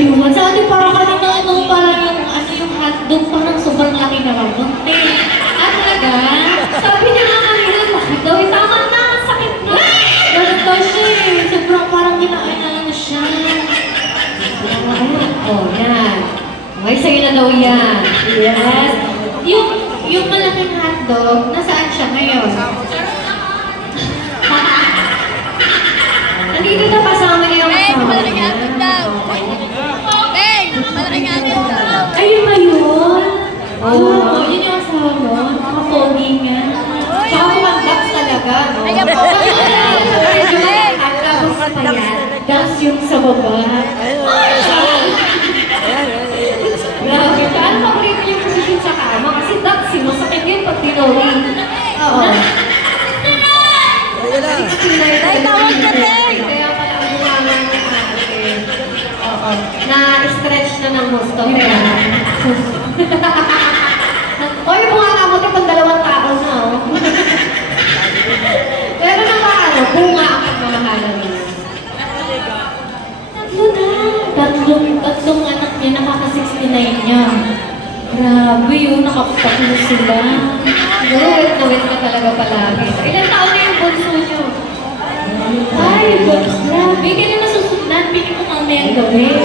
Ayun, sa atin parang kanina ano, parang yung hotdog, parang sobrang laki na kamunti. At talaga, sabi niya nga kanina, bakit daw, tama na, sakit na. Ganun daw siya eh, sobrang parang ginaanan na siya. Oh, yan. Okay, sa'yo na daw yan. Yes. Yung malaking hotdog, nasaan siya ngayon? Nandito na kasama niya yung kasama niya. Ayun ba yun? Oo, yun yung asawa mo. Nakapogi nga. Tsaka mukhang ducks talaga, no? Medyo nakakapos pa yan. Ducks yung sa baba. Grabe ka. Ano paborito yung posisyon sa kama? Kasi ducks yun. Masakit yun pag tinawin. Oo. Ay, tawag ka, Teng! Kaya pala ang gumama ng ate. Oo. Na-stretch na ng gusto. Kaya. Oy, bunga nga mo ito pang dalawang tao na, oh. Pero naman, ano, bunga ang pagmamahalan niya. Tatlo na. Tatlong anak niya, nakaka-69 niya. Grabe yun, nakapagpapalo sila. Siguro, wet na wet ka talaga palagi. Ilan taon na yung bunso niyo? Ay, grabe. Kailan masusundan? Pili ko mamaya gawin.